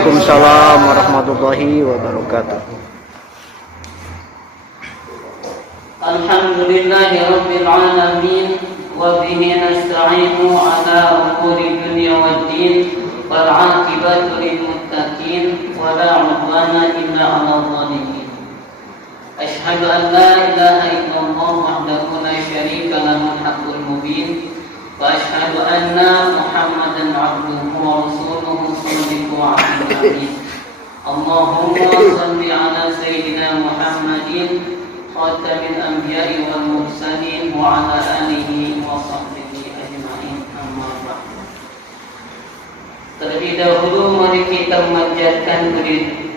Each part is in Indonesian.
Waalaikumsalam warahmatullahi wabarakatuh. Alhamdulillahi rabbil alamin wa bihi nasta'inu ala umuri dunya waddin wal 'aqibatu lil muttaqin wa la 'udwana illa 'alal zalimin. Asyhadu an la ilaha illallah wahdahu la syarika lahu al-haqqul mubin wa asyhadu anna Muhammadan 'abduhu wa rasuluhu shadiqul amin. Allahumma shalli ala sayyidina Muhammadin khatamil anbiya'i wal mursalin wa ala alihi wa sahbihi ajma'in, amma ba'd. Terlebih dahulu mari kita memanjatkan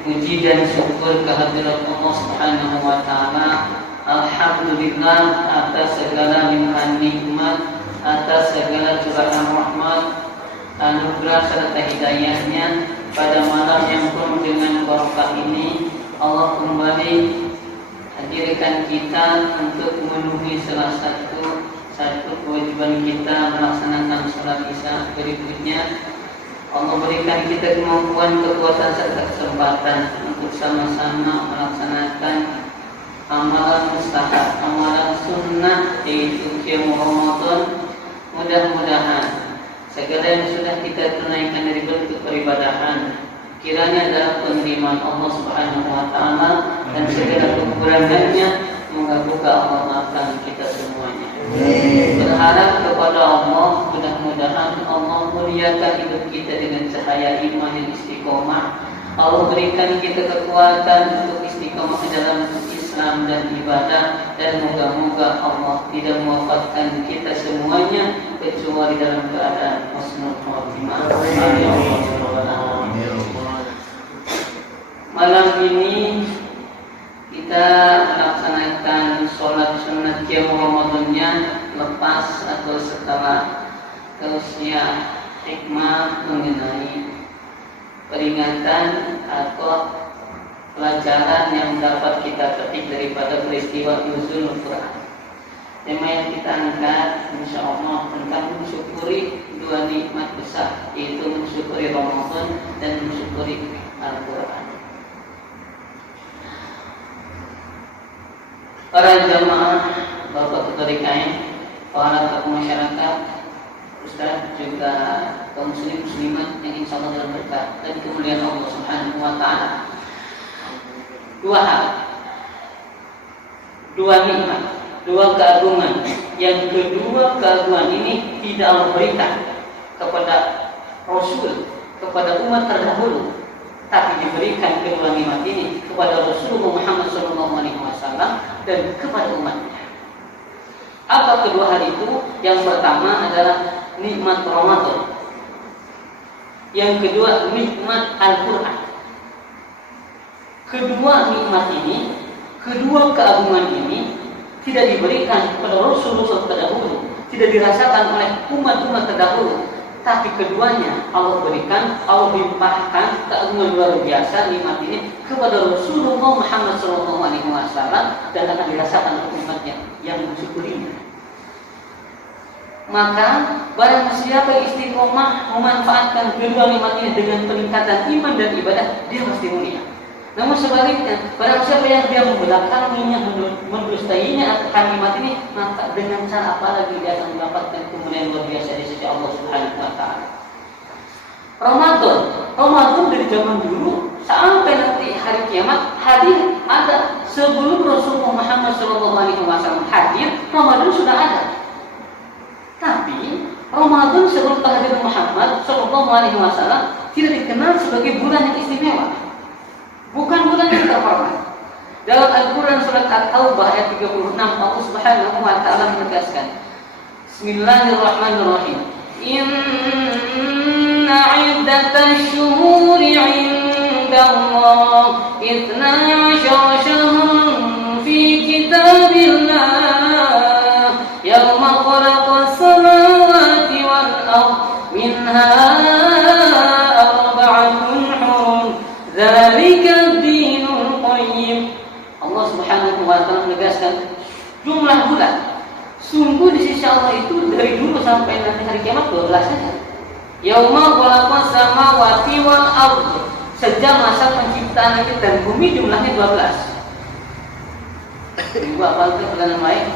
puji dan syukur kehadirat Allah Subhanahu wa taala. Alhamdulillah atas segala limpahan nikmat, atas segala curahan rahmat, anugerah serta hidayahnya. Pada malam yang penuh dengan barokah ini, Allah kembali hadirkan kita untuk memenuhi salah satu kewajiban kita melaksanakan salat Isya berikutnya. Allah berikan kita kemampuan, kekuatan serta kesempatan untuk sama-sama melaksanakan amalan mustahab, amalan sunnah, yaitu qiyam Ramadan. Mudah-mudahan segala yang sudah kita tunaikan dari bentuk peribadahan kiranya adalah penerimaan Allah Subhanahu wa taala, dan segala kekurangannya moga-moga Allah maafkan kita semuanya. Berharap kepada Allah, mudah-mudahan Allah muliakan hidup kita dengan cahaya iman yang istiqomah. Allah berikan kita kekuatan untuk istiqomah dalam Islam dan ibadah, dan moga-moga Allah tidak mewafatkan kita semuanya kecuali dalam keadaan husnul khatimah. Malam ini kita melaksanakan sholat sunat qiyam Ramadannya lepas atau setelah tausiah hikmah mengenai peringatan atau pelajaran yang dapat kita petik daripada peristiwa nuzul Quran. Tema yang kita angkat insyaallah tentang mensyukuri dua nikmat besar, yaitu mensyukuri Ramadan dan mensyukuri Al-Quran. Para jamaah, Bapak Ketua DKM, para tokoh masyarakat, Ustaz, juga kaum muslim muslimat yang insyaallah dalam berkah dan kemuliaan Allah Subhanahu wa taala. Dua hal, dua nikmat, dua keagungan. Yang kedua keagungan ini tidak Allah berikan kepada Rasul, kepada umat terdahulu, tapi diberikan kedua nikmat ini kepada Rasulullah Muhammad SAW dan kepada umatnya. Apa kedua hal itu? Yang pertama adalah nikmat Ramadan. Yang kedua nikmat Al-Quran. Kedua nikmat ini, kedua keagungan ini tidak diberikan kepada Rasulullah terdahulu, tidak dirasakan oleh umat-umat terdahulu, tapi keduanya Allah berikan, Allah limpahkan keagungan luar biasa nikmat ini kepada Rasulullah Muhammad SAW, dan akan dirasakan oleh umatnya yang mensyukurinya. Maka barang siapa istiqomah memanfaatkan kedua nikmat ini dengan peningkatan iman dan ibadah, dia pasti mulia. Namun sebaliknya, barang siapa yang dia membelakanginya, mendustainya akan nikmat ini, maka dengan cara apa lagi dia akan mendapatkan kemuliaan luar biasa di sisi Allah Subhanahu wa taala. Ramadan dari zaman dulu sampai nanti hari kiamat hadir ada. Sebelum Rasulullah Muhammad SAW hadir, Ramadan sudah ada. Tapi Ramadan sebelum kehadiran Muhammad SAW tidak dikenal sebagai bulan yang istimewa, bukan bulan yang terhormat. Dalam Al-Quran surat At-Taubah ayat 36, Allah Subhanahu wa taala menegaskan, Bismillahirrahmanirrahim. Inna 'iddatash syuhuri 'indallah 12 syahran fi kitabillah yauma khalaqas samawati wal ardh minha arba'atun hurum dzalika ad-dinul qayyim. Allah Subhanahu wa taala menegaskan jumlah bulan. Sungguh di sisi Allah itu dari dulu sampai nanti hari kiamat 12 saja. Yauma khalaqas samawati wal ardh, Sejak masa penciptaan langit dan bumi jumlahnya 12. Ibu apal itu bulan baik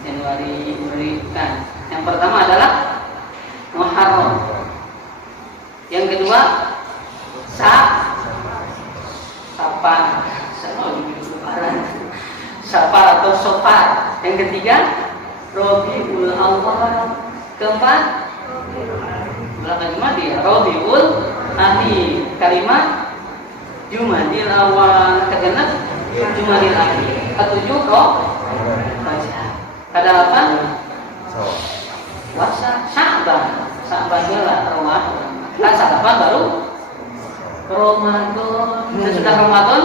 Januari berikan. Yang pertama adalah Muharram. Yang kedua Safar atau Sofar. Yang ketiga Rabiul Awwal. Keempat kalimat dia Rabiul Akhir. Kalimat Jumadil Awal. Kegenap Jumadil Akhir. Ketujuh Kadalapan Puasa Sya'ban. Sya'ban adalah Ramadan. Sya'ban baru Ramadan. Dan sudah Ramadan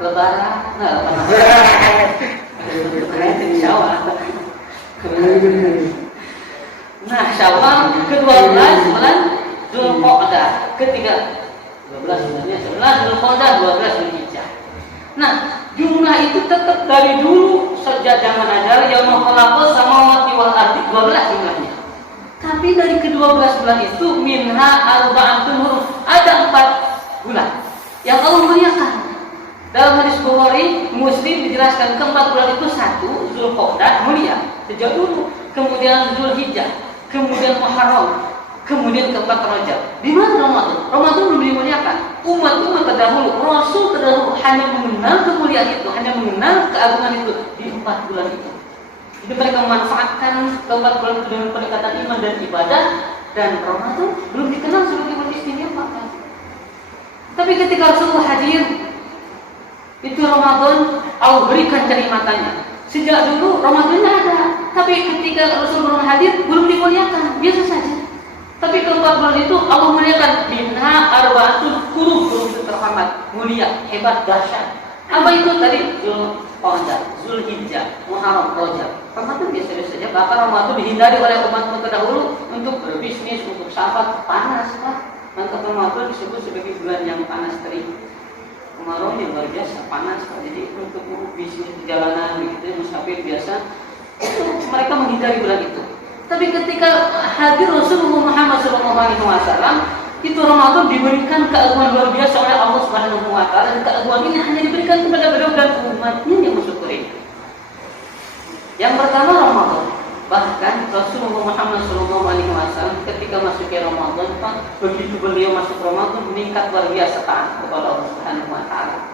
Lebaran. Nah, Syawal ke-12 bulan Dzulqa'dah, ke-3 12 bulannya 11 Dzulqa'dah, 12 Dzulhijjah. Nah, jumlah itu tetap dari dulu sejak zaman Adam yang mengkhalaqas samawati wal ardi 12 jumlahnya. Tapi dari ke-12 bulan itu minha arba'atun huruf, ada 4 bulan yang Allah muliakan. Dalam hadis Bukhari, Muslim dijelaskan keempat bulan itu satu Dzulqa'dah mulia sejak dulu, kemudian Dzulhijjah, kemudian Muharram, kemudian keempat Rajab. Di mana Ramadan? Ramadan belum dimuliakan. Umat-umat terdahulu, Rasul terdahulu hanya mengenal kemuliaan itu, hanya mengenal keagungan itu di 4 bulan itu. Jadi mereka memanfaatkan keempat bulan itu dengan peningkatan iman dan ibadah, dan Ramadan belum dikenal sebagai bulan istimewa. Tapi ketika Rasulullah hadir, itu Ramadan Allah berikan kenikmatannya. Sejak dulu Ramadannya ada, tapi ketika Rasulullah hadir belum dimuliakan, biasa saja. Tapi keempat bulan itu Allah muliakan. Minha arba'atun huruf itu terhormat, mulia, hebat, dahsyat. Apa itu tadi? Dzulqa'dah, Dzulhijjah, Muharram, Rajab. Ramadan biasa-biasa saja. Bahkan Ramadan dihindari oleh umat terdahulu untuk berbisnis, untuk sahabat, panas lah. Maka Ramadan disebut sebagai bulan yang panas terik. Kemarau yang luar biasa panas, jadi untuk bisnis perjalanan begitu musafir biasa itu mereka menghindari bulan itu. Tapi ketika hadir Rasulullah Muhammad SAW, itu Ramadan diberikan keagungan luar biasa oleh Allah Subhanahu Wa Taala, dan keagungan ini hanya diberikan kepada beliau dan umatnya yang mensyukuri. Yang pertama Ramadan. Bahkan Rasulullah Muhammad SAW ketika masuk ke Ramadan, begitu beliau masuk Ramadan meningkat luar biasa taat kepada Allah Subhanahu Wa Taala.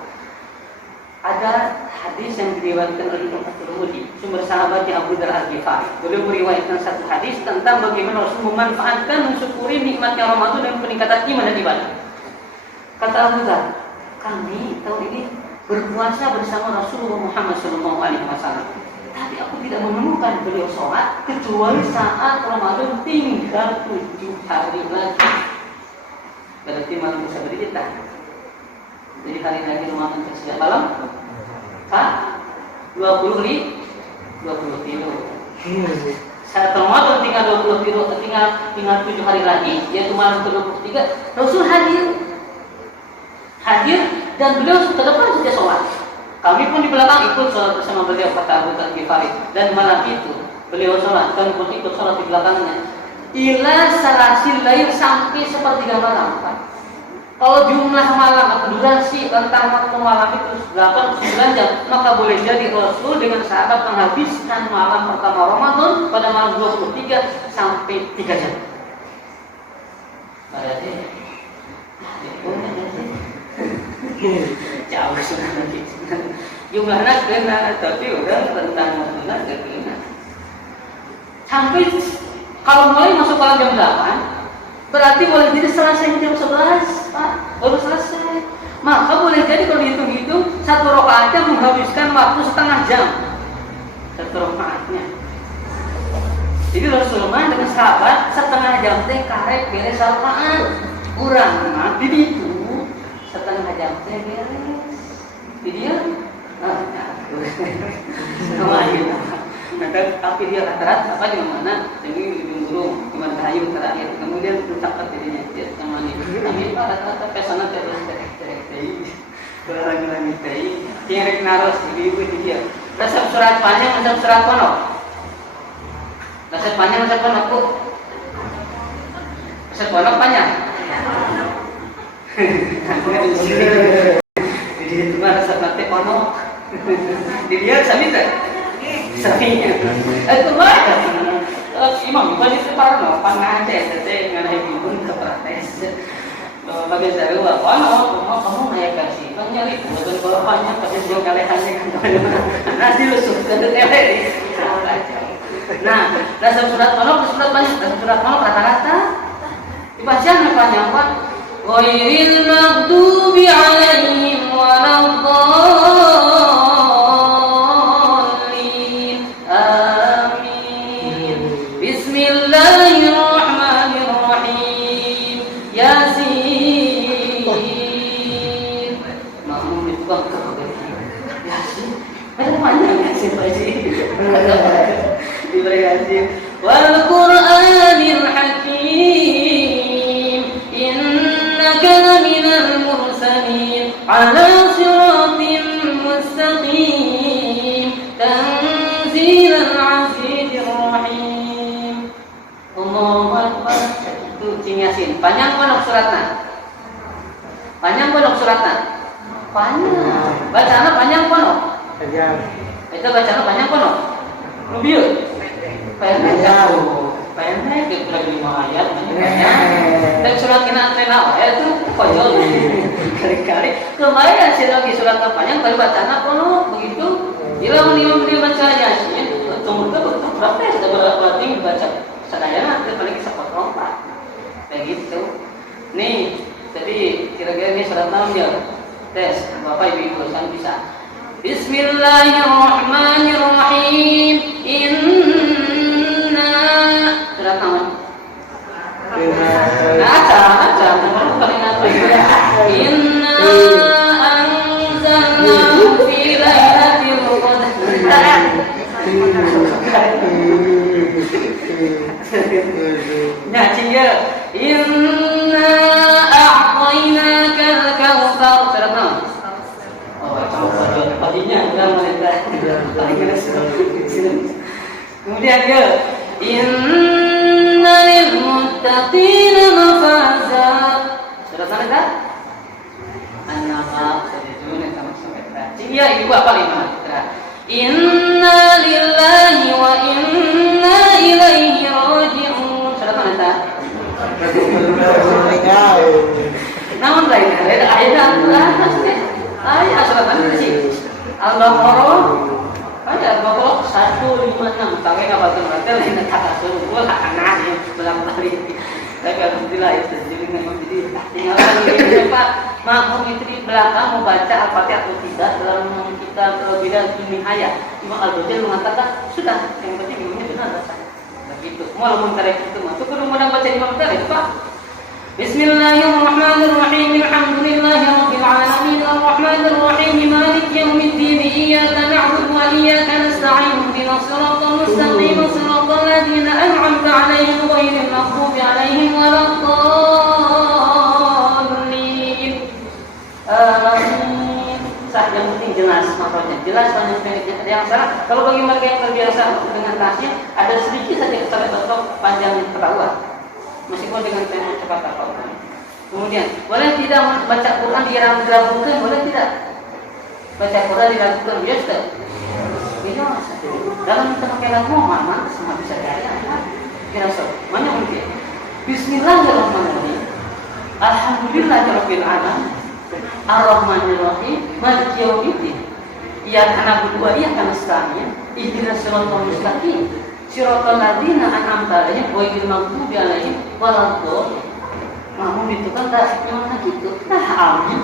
Ada hadis yang diriwayatkan oleh Imam At-Tirmidzi, sumber sahabatnya Abu Dzar Al-Ghifari. Beliau meriwayatkan satu hadis tentang bagaimana Rasul memanfaatkan mensyukuri nikmatnya Ramadan dan peningkatan iman dan ibadah. Kata Abu Dzar, kami tahun ini berpuasa bersama Rasulullah Muhammad SAW. Tapi aku tidak menemukan beliau sholat kecuali saat Ramadan tinggal 7 hari lagi. Berarti malam bisa berita. Jadi hari lagi Ramadan tersejak malam 20 kilo. Saat Ramadan tinggal 20 kilo, tinggal 7 hari lagi, yaitu malam ke-23, Rasul hadir dan beliau ke depan sudah sholat. Kami pun di belakang ikut sholat bersama beliau, kata Abu Dzar Ghifari. Dan malam itu beliau sholat, kami pun ikut sholat di belakangnya. Ila salasil lail, sampai sepertiga malam. Kalau jumlah malam atau durasi tentang waktu malam itu 8-9 jam, maka boleh jadi Rasul dengan sahabat menghabiskan malam pertama Ramadan pada malam 23 sampai 3 jam. Berarti jauh sebenarnya. Jumlahnya kena, tapi udah tentang waktunya kena. Sampai kalau mulai masuk malam jam 8, berarti boleh jadi selesai jam 11, Pak. Baru selesai. Maka boleh jadi kalau dihitung-hitung satu rakaatnya menghabiskan waktu setengah jam. Satu rakaatnya. Jadi Rasulullah dengan sahabat setengah jam teh karek beres rakaat. Kurang mati itu setengah jam teh beres. Jadi dia tapi dia rata-rata apa di mana? Jadi ujung burung, cuma kayu terakhir. Kemudian mencapai jadinya dia sama ini. Kami rata-rata pesona terus terek-terek, lagi-lagi teh. Tiarek naros di ibu dia. Resep surat panjang, resep surat pondok. Resep panjang, resep pondok bu. Resep pondok panjang. Jadi itu mah seperti ono. Dilihat sami tak? Saminya. Itu mah imam banyak separno pangace tete nganai bibun ke protes. Bagi saya kamu naik kasih nyari bukan bapaknya pada dia kalehannya kan. Nasi lusuk ke tele. Nah, dasar surat banyak, dasar surat rata-rata dibaca panjang Pak. Ghairil maghdubi 'alaihim waladdallin. Amin. Bismillahirrahmanirrahim. Yasin. Mau dibuang ke Yasin. Ada panjang Yasin Pak Ji. Yasin. Wal Qur'anil Hakim. Innaka laminal mursalin ala siratin mustaqim. Tanzilal azizir rahim. Allahu Akbar. Itu Cing Yasin. Panjang pondok suratna. Panjang pondok suratna. Panjang. Bacana panjang pondok. Panjang. Itu bacana panjang pondok. Rubiul. Pendek itu lagi 5 ayat dan surat kena antena itu konyol kali-kali kemarin sih lagi surat kampanye baru bacaan kono begitu hilang dia baca Yasin tunggu berapa ya berapa tinggi baca sadayana itu paling bisa potong Pak begitu nih jadi kira-kira ini surat naon ya tes Bapak Ibu san bisa Bismillahirrahmanirrahim. Surat naon? Inna anzalnahu fi lailatul qadr. Nyaci ya. Inna a'tainaka al-kautsar. Surat naon? Tadinya dalam meneta. Kemudian ke Inna lil muttaqina mafaza. Surat mana dah? An-Nahl. Sejujurnya sama semesta. Iya ibu apa lima? Inna lillahi wa inna ilaihi raji'un. Surat mana dah? Namun lain ada ayat ayat surat mana sih? Al-Baqarah. Ada Al-Baqarah 156. Tapi enggak baca berarti lain kata suruh gua anak yang belang balik. Tapi alhamdulillah itu jadi memang jadi tinggal lagi Pak. Makmum itu di belakang membaca Al-Fatihah atau tidak dalam kita terlebih dahulu ayat. Imam Al-Ghazali mengatakan sudah yang penting imamnya benar rasa. Begitu. Walaupun karek itu mah cukup mudah baca imam karek Pak. Bismillahirrahmanirrahim. Alhamdulillahirabbil alamin. Arrahmanir rahim. Maliki yaumiddin. Iyyaka na'budu wa iyyaka nasta'in. Ihdinas siratal mustaqim. Siratal ladzina an'amta 'alaihim ghairil maghdubi 'alaihim waladdallin. Amin. Sah yang penting jelas maknanya. Jelas panjang yang salah. Kalau bagi mereka yang terbiasa dengan tasnya ada sedikit saja kesalahan panjang ketahuan. Meskipun dengan tema cepat apa. Kemudian, boleh tidak baca Quran diragukan? Boleh tidak? Baca Quran diragukan biasa. Bisa. Dalam kita pakai lagu mana semua bisa jadi. Kira so, mana mungkin? Bismillahirrahmanirrahim. Alhamdulillahirabbil alamin. Arrahmanirrahim. Maliki yaumiddin. Iyyaka na'budu wa iyyaka nasta'in. Ihdinas siratal mustaqim. Siratal ladzina an'amta 'alaihim ghairil maghdubi 'alaihim waladdallin. Namun itu kan tak mana gitu. Nah, amin.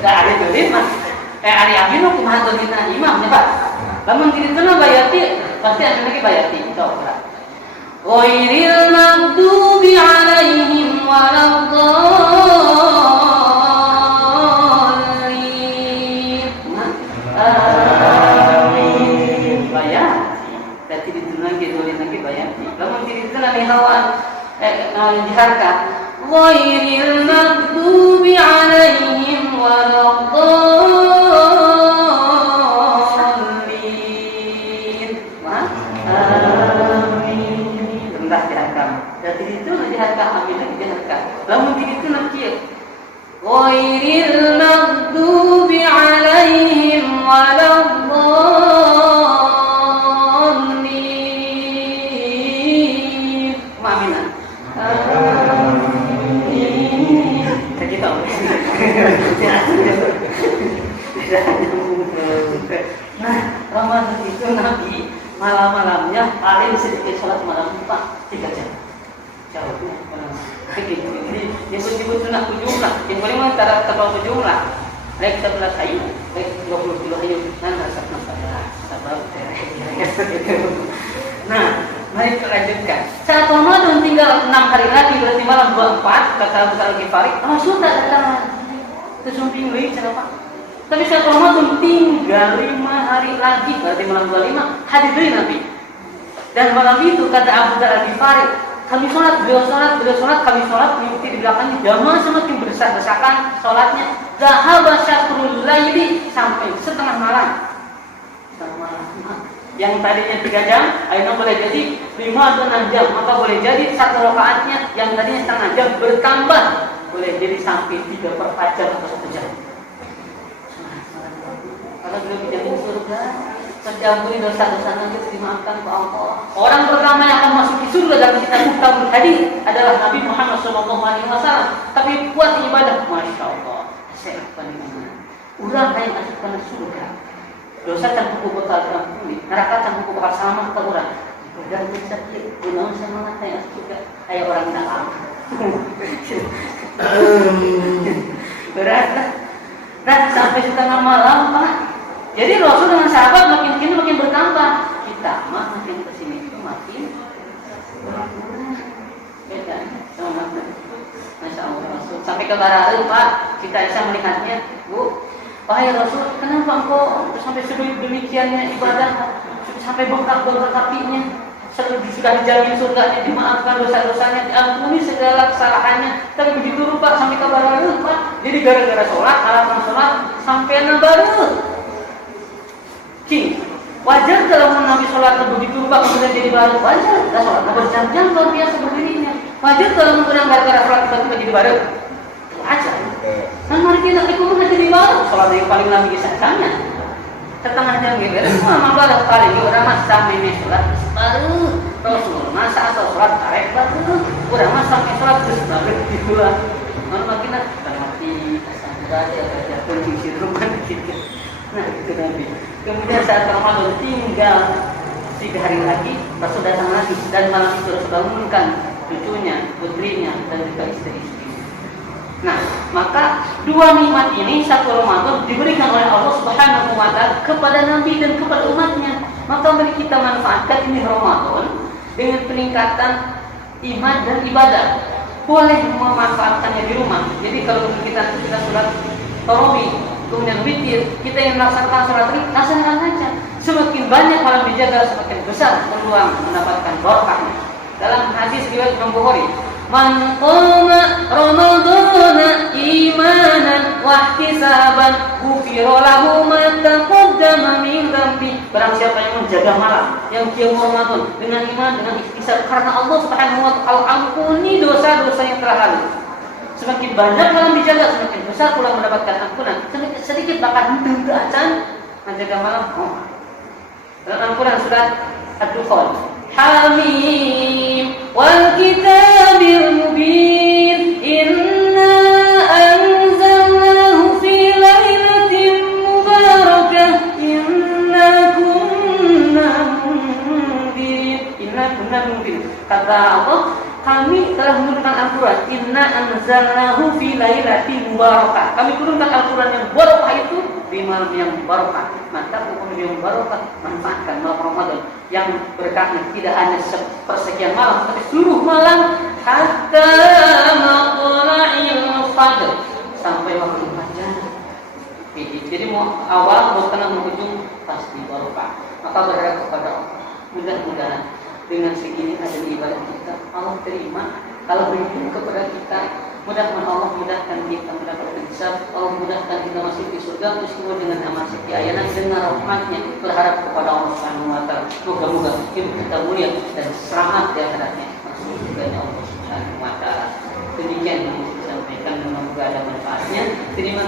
Dah ada dolim mah. Ari amin kumaha dolina imam ya Pak. Lamun kitu na bayati pasti ada lagi bayati itu ora. Ghairil maghdubi 'alaihim waladdallin. Amin. Bayati. Berarti dituna ge dolin lagi bayati. Lamun dituna ni hawan diharkat ghairil maghdubi 'alaihim waladdallin. Amin. Rendah diharkat. Berarti itu diharkat amin lagi diharkat. lamun gitu nanti ghairil maghdubi alaihim waladdallin. Amin. Kayak gitu. Nah, Ramadan itu Nabi malam-malamnya paling sedikit sholat malam 3 jam. Jauhnya begitu. Jadi Yesus itu sunnah jumlah. Yang paling antara terlalu jumlah. Baik 11 ayu, baik 20 kilo ayu. Nah, sabar. Nah, mari kita lanjutkan. Saat Ramadan tinggal 6 hari lagi, berarti malam 24 kata Abu Dzar Al-Ghifari. Rasul tak datang. Tersumping lagi kenapa? Tapi saat Ramadan tinggal 5 hari lagi, berarti malam 25 hadir dari Nabi. Dan malam itu kata Abu Dzar Al-Ghifari, kami sholat, beliau sholat, kami sholat, mengikuti di belakangnya. Jamaah semakin berdesak-desakan sholatnya. Zahaba syatrul laili sampai setengah malam. Yang tadinya 3 jam, akhirnya boleh jadi 5 atau 6 jam. Maka boleh jadi satu rakaatnya yang tadinya setengah jam bertambah, boleh jadi sampai 3/4 jam atau 1 jam. Kalau belum dijamin surga, diampuni dosa-dosa nanti dimaafkan ke Allah. Orang pertama yang akan masuk ke surga dalam kitab Kitabul Hadis adalah Nabi Muhammad SAW. Tapi kuat ibadah, masya Allah. Saya akan dimana? Orang yang masuk ke surga, dosa dan buku bekal terampuni, neraka dan buku bekal sama ke orang. Dan bisa gunakan semangat yang surga, kayak orang dalam. Berat. Nah, sampai setengah malam, Pak. Jadi Rasul dengan sahabat makin kini makin bertambah. Kita mah makin kesini itu makin berkurang. Beda sama Masya Allah Rasul. Sampai ke Barahel, Pak, kita bisa melihatnya, Bu. Wahai Rasul, kenapa engkau sampai sedemikiannya ibadah, sampai bengkak-bengkak kakinya? Sudah dijamin surganya, dimaafkan dosa-dosanya, diampuni segala kesalahannya. Tapi begitu rupa sampai ke Barahel, Pak. Jadi gara-gara sholat, harapan sholat, sampai Barahel. Wajar kalau Nabi sholat begitu rupa kemudian jadi baru, wajar. Kita sholat berjam-jam luar biasa berdirinya. Wajar kalau kemudian gara-gara sholat tiba-tiba jadi baru, wajar. Nah, mari kita ikut jadi baru. Sholat yang paling lama kisahnya setengah jam gitu. Memang baru kali orang mas sampai sholat baru Rasul masa atau sholat tarik baru orang mas sampai sholat terus baru gitulah. Mana makin kita mati asal aja kunci rumah gitu. Nah itu Nabi. Kemudian saat Ramadan tinggal 3 hari lagi, Rasul datang lagi dan malam itu Rasul bangunkan cucunya, putrinya dan juga istri-istri. Nah, maka 2 nikmat ini satu Ramadan diberikan oleh Allah Subhanahu wa Ta'ala kepada Nabi dan kepada umatnya. Maka mari kita manfaatkan ini Ramadan dengan peningkatan iman dan ibadah. Boleh memanfaatkannya di rumah. Jadi kalau kita sholat tarawih kemudian witir, kita yang melaksanakan sholat id, laksanakan saja. Semakin banyak malam dijaga, semakin besar peluang mendapatkan berkahnya. Dalam hadis riwayat Imam Bukhari, man qama ramadhana imanan wa ihtisaban ghufira lahu ma taqaddama min dhanbi. Barang siapa yang menjaga malam, yang qiyam Ramadan dengan iman, dengan ihtisab karena Allah Subhanahu wa Ta'ala ampuni dosa-dosa yang telah lalu. Semakin banyak malam dijaga, semakin besar pula mendapatkan ampunan. Sedikit bahkan acan menjaga malam. Dalam Al-Quran surat Ad-Dukhan, Hamim wal kitabil mubin, inna anzalnahu fi lailatin mubarakah, inna kunna munzirin. Kata Allah, kami telah menurunkan Al-Quran. Inna anzalnahu fi lailatin mubarakah. Kami turunkan Al-Quran yang barakah itu di malam yang barakah. Maka hukum yang barakah manfaatkan malam Ramadan yang berkahnya tidak hanya sepersekian malam, tapi seluruh malam hatta matla'il fajr, sampai waktu fajar. Jadi mau awal, mau tengah, mau ujung pasti barakah. Maka berharap kepada Allah, mudah-mudahan dengan segini ada ibadah kita Allah terima. Kalau begitu kepada kita, mudah-mudahan Allah mudahkan kita mendapatkan hisab, Allah mudahkan kita masuk di surga meskipun dengan amal sekian dengan rahmatnya. Berharap kepada Allah Subhanahu wa Ta'ala, moga-moga hidup kita mulia dan selamat di akhiratnya masuk surga Allah Subhanahu wa Ta'ala. Demikian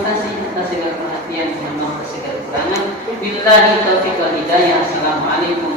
kasih atas segala perhatian. Mohon maaf atas segala kekurangan. Billahi taufiq wal hidayah. Assalamualaikum